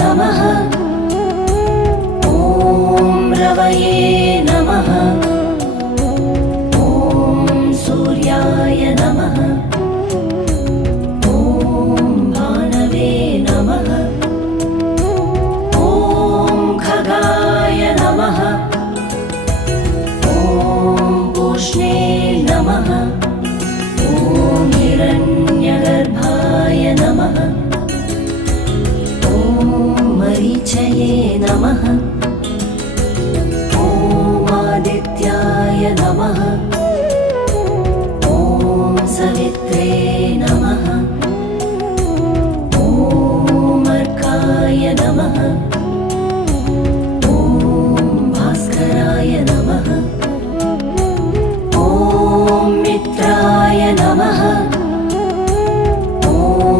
नमः। ॐ रवये नमः। ॐ सूर्याय नमः। ॐ भानवे नमः। ॐ खगाय नमः। ॐ पूष्णे नमः। ॐ हिरण्यगर्भाय नमः। ॐ मरीचये नमः। ॐ आदित्याय नमः। ॐ सवित्रे